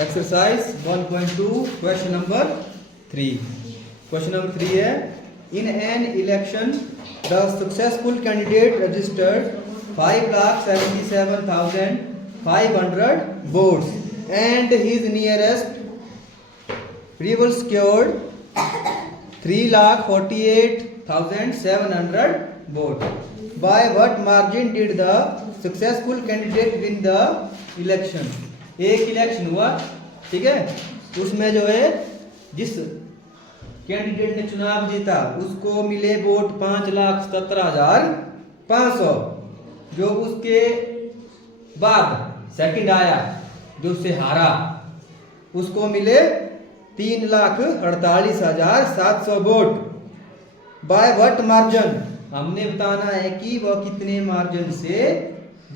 Exercise 1.2 question number 3। Question number 3 है in an election the successful candidate registered 5,77,500 votes and his nearest rival secured 3,48,700 votes. By what margin did the successful candidate win the election? एक election हुआ, ठीक है, उसमें जो है जिस candidate ने चुनाव जीता उसको मिले वोट 5,77,500। जो उसके बाद सेकंड आया, जो उससे हारा, उसको मिले 3,48,700 वोट। बाय व्हाट मार्जिन, हमने बताना है कि वह कितने मार्जिन से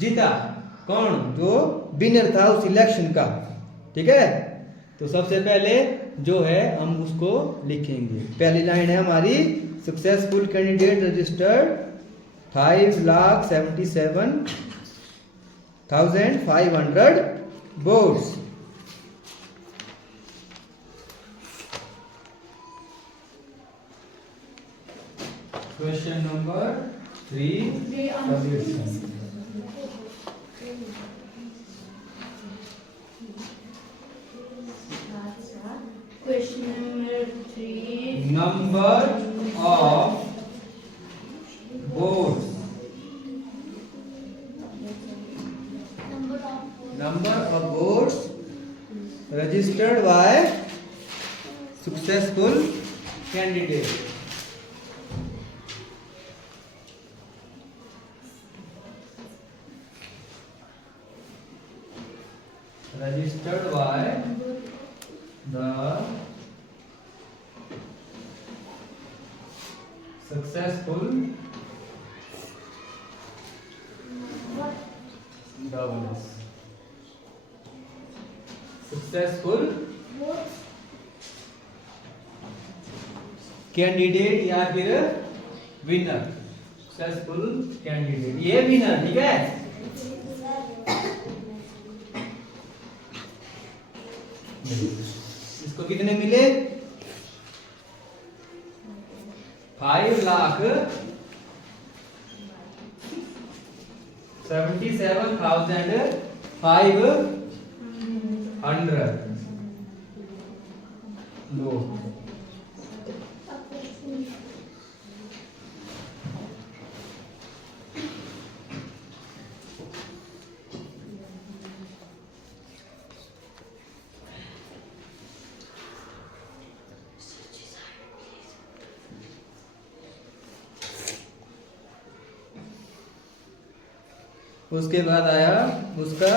जीता। कौन? जो विनर था उस इलेक्शन का, ठीक है। तो सबसे पहले जो है हम उसको लिखेंगे। पहली लाइन है हमारी successful candidate registered 5,77,500 votes. Question number 3 Question number 3. number of votes, number of votes registered by successful candidate. Registered by the successful successful candidate या फिर विनर। सक्सेसफुल कैंडिडेट, ये विनर, ठीक है। इसको कितने मिले? 5,77,500 वोट। उसके बाद आया उसका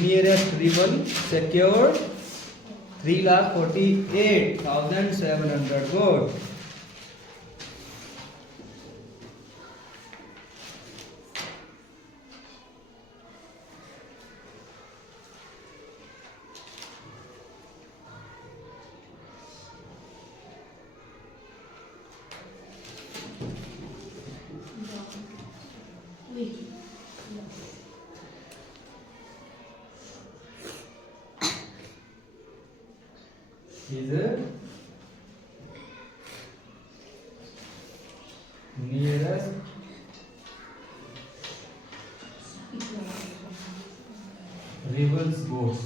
nearest reveal secure 3,48,700 vote. Is nearest rivals votes.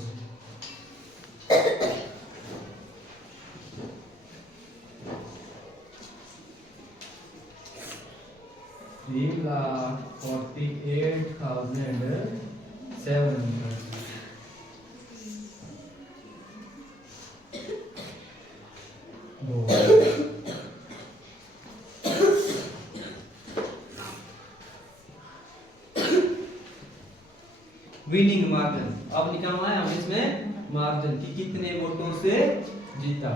Three lakh 48,700. Winning margin, अब निकालना है हमें इसमें मार्जिन कि कितने वोटों से जीता।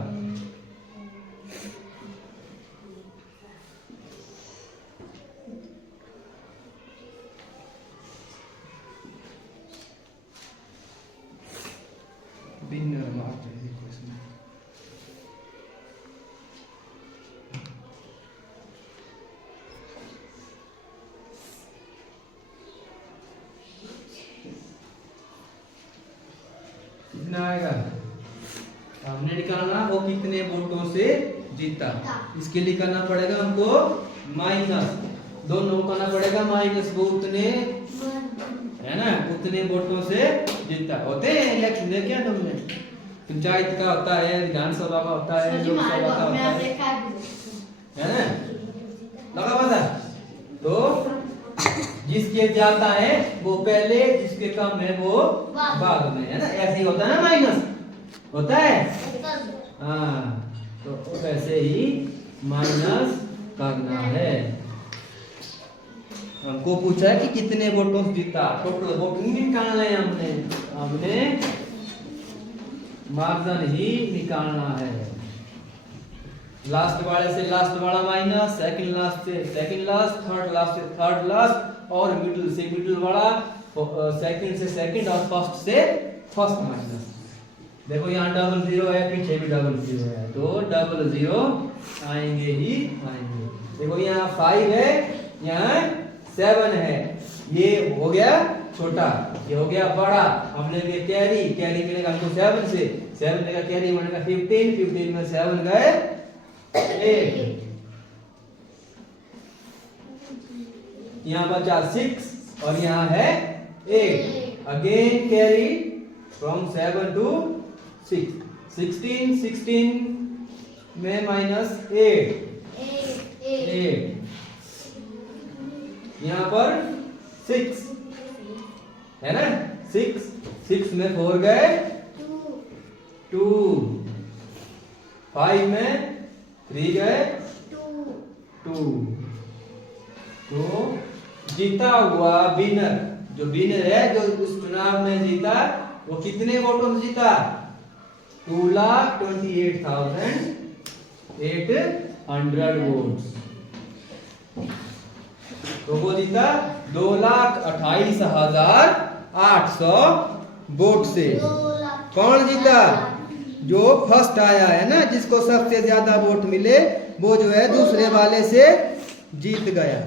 विनर मार्जिन देखो इसमें कितना आएगा, हमने निकालना वो कितने वोटों से जीता। इसके लिए करना पड़ेगा हमको माइनस, दोनों को करना पड़ेगा माइनस, वो उतने है ना, उतने वोटों से जीता। होते हैं इलेक्शन देखिए तुमने, पंचायत का होता है, विधानसभा का होता है, लोकसभा का होता है ना, लगा पता। तो जिसके ज्यादा है वो पहले, जिसके कम है वो बाद में, है ना, ऐसे ही होता है ना, माइनस होता है। हाँ, तो वैसे ही माइनस करना है। हमको पूछा है कि कितने वोटों से जीता, टोटल वोट निकालना है हमने मार्जिन ही निकालना है। लास्ट वाले से लास्ट वाला माइनस, सेकंड लास्ट से सेकंड लास्ट, थर्ड लास्ट से थर्ड लास्ट, और मिडिल से मिडिल वाला, सेकंड से सेकंड, और फर्स्ट से फर्स्ट माइनस। देखो यहाँ डबल जीरो है, पीछे भी डबल जीरो है, तो डबल जीरो आएंगे ही आएंगे। देखो यहाँ 5 है, यहाँ 7 है, ये हो गया छोटा, ये हो गया बड़ा। हमने लिए कैरी, कैरी मिलेगा हमको 7 से, 7 का कैरी बनेगा 15, 15 में 7 गए 8, यहाँ बचा 6 और यहाँ है 8। अगेन कैरी फ्रॉम 7 टू 6, 16 में माइनस 8, यहाँ पर 6 है ना, 6 में 4 गए 2, 5 में 3 गए 2। तो जीता हुआ विनर, जो विनर है, जो उस चुनाव में जीता, वो कितने वोटों से जीता? 2,28,800 वोट्स। तो वो जीता 2,28,800 वोट से। कौन जीता? जो फर्स्ट आया है ना, जिसको सबसे ज्यादा वोट मिले, वो जो है दूसरे वाले से जीत गया।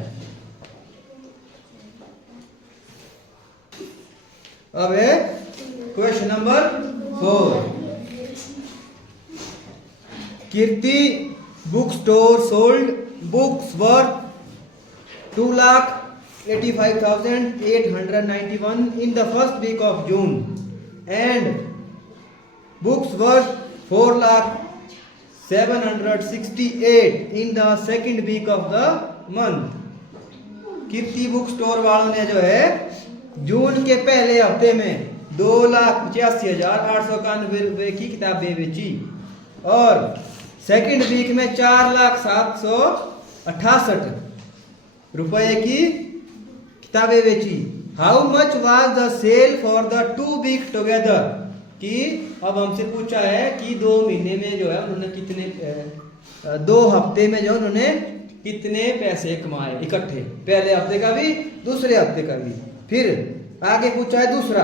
अब है question number 4। Kirti book store sold books worth 2,85,891 in the first week of June and books worth 4,768 in the second week of the month। Kirti book store वालों ने जो है जून के पहले हफ्ते में 2,85,891 की किताबें बेची और सेकंड वीक में 4,768 रुपए की किताबें बेची। How much was the sale for the 2 week together. कि अब हमसे पूछा है कि 2 महीने में जो है उन्होंने कितने, 2 हफ्ते में जो उन्होंने कितने पैसे कमाए इकट्ठे, पहले हफ्ते का भी दूसरे हफ्ते का भी। फिर आगे पूछा है दूसरा,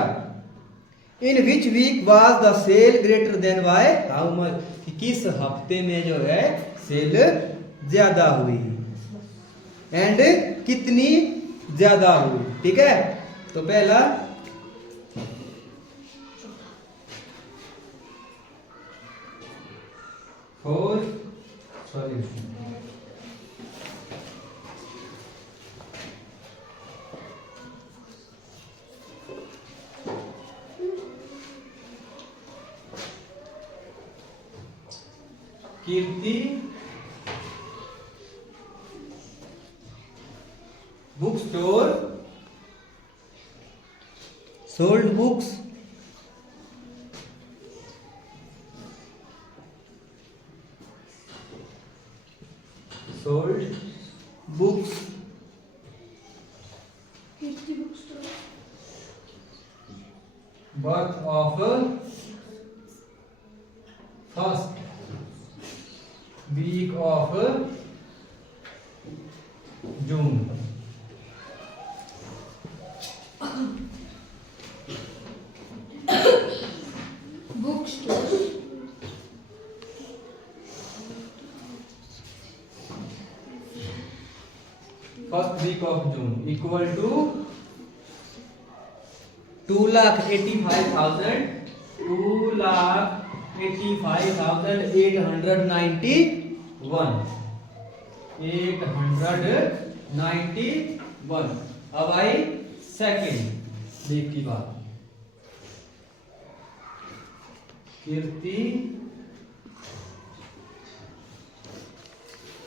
in which week was the sale greater than Y how much, कि किस हफ्ते में जो है सेल ज्यादा हुई एंड कितनी ज्यादा हुई। ठीक है, तो पहला solution. Kirti book store sold books birth of first week of June। First week of June equal to 2,85,000 2,85,891 अब आई सेकंड वीक की बात। Kirti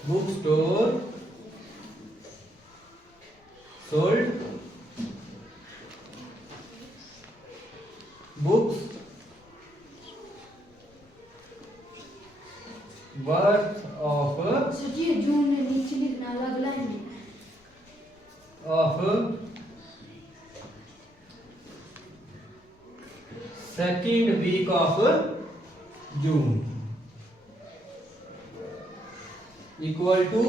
book store sold books worth of सोचिए जून में नीचे लिखना अलग लाइन में of second week of June equal to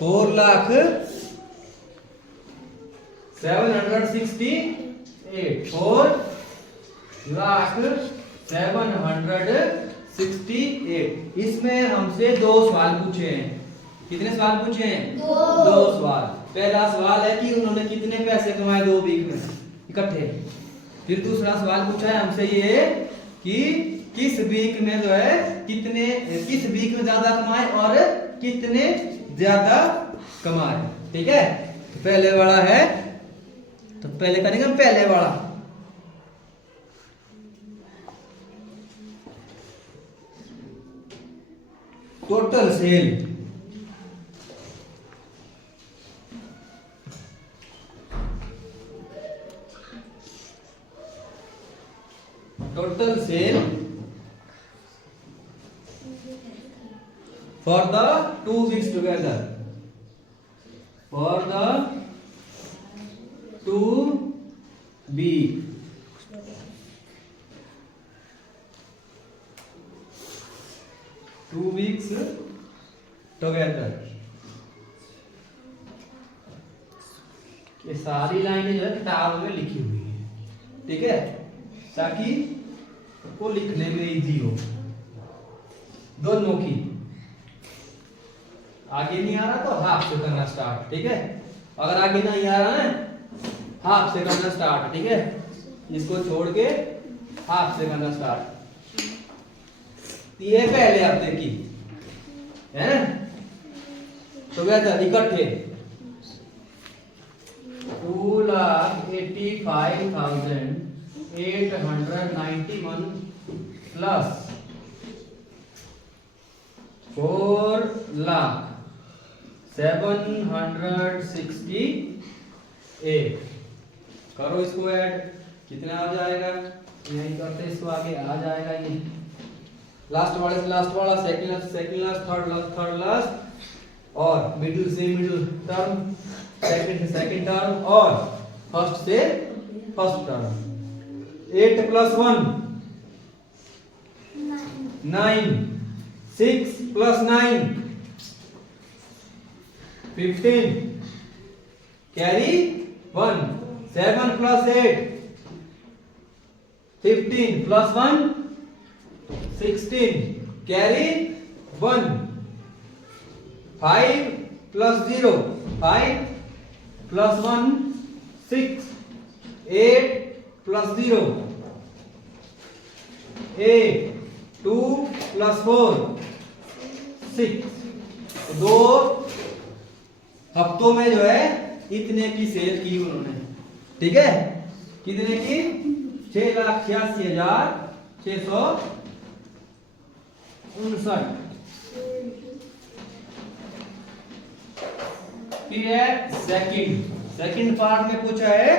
4,768 4,768। इसमें हमसे दो सवाल पूछे हैं। कितने सवाल पूछे हैं? दो सवाल। पहला सवाल है कि उन्होंने कितने पैसे कमाए 2 वीक में इकट्ठे। फिर दूसरा सवाल पूछा है हमसे ये कि किस वीक में जो है किस वीक में ज्यादा कमाए और कितने ज्यादा कमाए। ठीक है, तो पहले वाला है, तो पहले करेंगे हम पहले वाला। Total sale for the 2 weeks together, for the 2 week weeks together। ये सारी लाइनें जो है किताब में लिखी हुई है, ठीक है, ताकि को लिखने में इजी हो दोनों की। आगे नहीं आ रहा तो हाफ से करना स्टार्ट, ठीक है। अगर आगे नहीं आ रहा है हाफ से करना स्टार्ट, ठीक है। इसको छोड़ के हाफ से करना स्टार्ट। ये पहले हफ्ते की है ना, तो वैसे इकट्ठे 2,85,891 प्लस 4,768। करो इसको ऐड, कितना आ जाएगा? यही करते इसको आगे आ जाएगा ये लास्ट वाले से लास्ट वाला, सेकंड लास्ट, थर्ड लास्ट और मिडिल से मिडिल टर्म, सेकंड से सेकंड टर्म और फर्स्ट से फर्स्ट टर्म। 8 + 1 9, 6 + 9 15, carry 1, 7 + 8 15 + 1 16, carry 1, 5 + 0 5 + 1 6, 8 + 0 8, 2 + 4 6। 2 हफ्तों में जो है इतने की सेल की उन्होंने, ठीक है। कितने की? 6,86,659। फिर है सेकंड पार्ट में पूछा है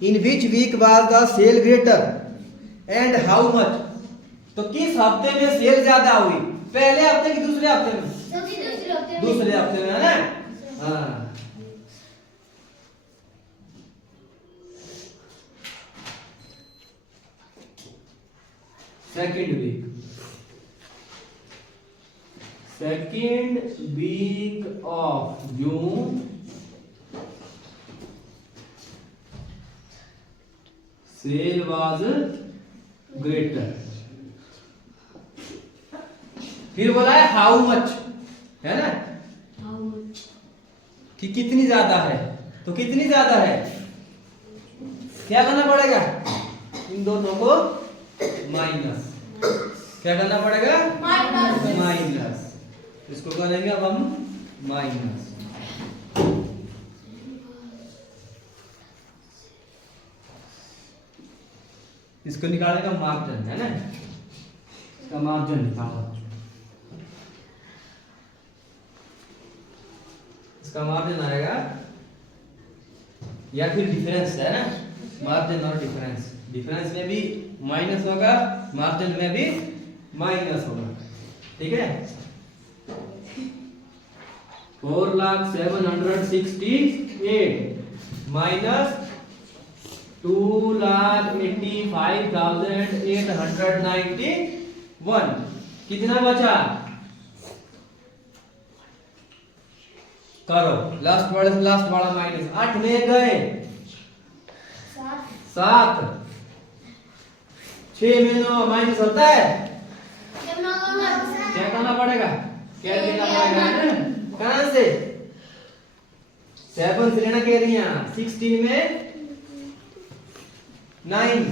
in which week was the sale greater and how much. तो किस हफ्ते में सेल ज्यादा हुई? पहले हफ्ते की दूसरे हफ्ते में? दूसरे हफ्ते में, है ना। हाँ, second week of June sale was greater. फिर बोला है हाउ मच, है ना, कि कितनी ज्यादा है। तो कितनी ज्यादा है क्या करना पड़ेगा? इन दोनों को माइनस, क्या करना पड़ेगा? माइनस। इसको करेंगे अब हम माइनस। इसको निकालेगा मार्जिन, है ना? इसका मार्जिन निकालो। इसका मार्जिन आएगा, या फिर डिफरेंस है ना, मार्जिन और डिफरेंस। डिफरेंस में भी माइनस होगा, मार्जिन में भी माइनस होगा, ठीक है? 4,768 माइनस 2,85,891 कितना बचा? करो, लास्ट वाला माइनस। 8 में गए 7, 6 में 9 माइनस होता है, क्या करना पड़ेगा? क्या देना पड़ेगा? कहां से? 7 से लेना कह रही है। 16 में 9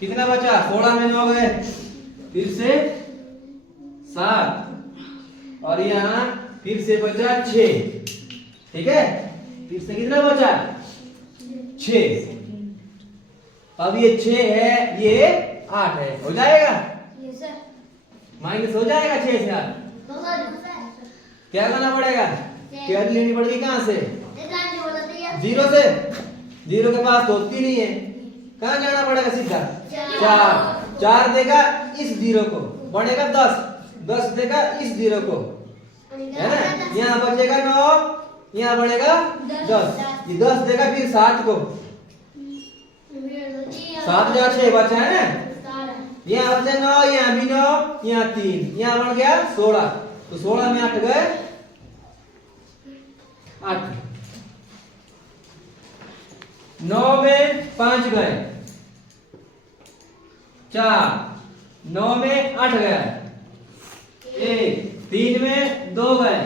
कितना बचा? 16 में 9 गए, फिर से 7 और यहाँ फिर से बचा 6, ठीक है? फिर से कितना बचा? 6। अब ये 6 है, ये 8 है, हो जाएगा? माइनस हो जाएगा 6 से 8। क्या करना पड़ेगा? कैरी लेनी पड़ेगी कहां से? 0 से। 0 के पास तो होती नहीं है, कहां जाना पड़ेगा? सीधा 4 देगा इस 0 को, बढ़ेगा 10 देगा इस 0 को, है ना? यहाँ बचेगा 9, यहाँ बढ़ेगा 10, ये 10 देगा फिर 7 को, 7 और 6 बचा है ना? यहाँ बचे 9, यहाँ भी 9, यहाँ 3, यहाँ बढ़ गया 16, तो 16 में 8 गए 8, 9 में 5 गए 4, 9 में 8 गया 1, 3 में 2 गए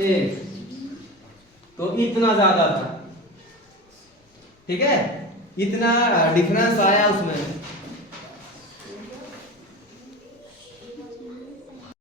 1, तो इतना ज्यादा था, ठीक है? इतना डिफरेंस आया उसमें।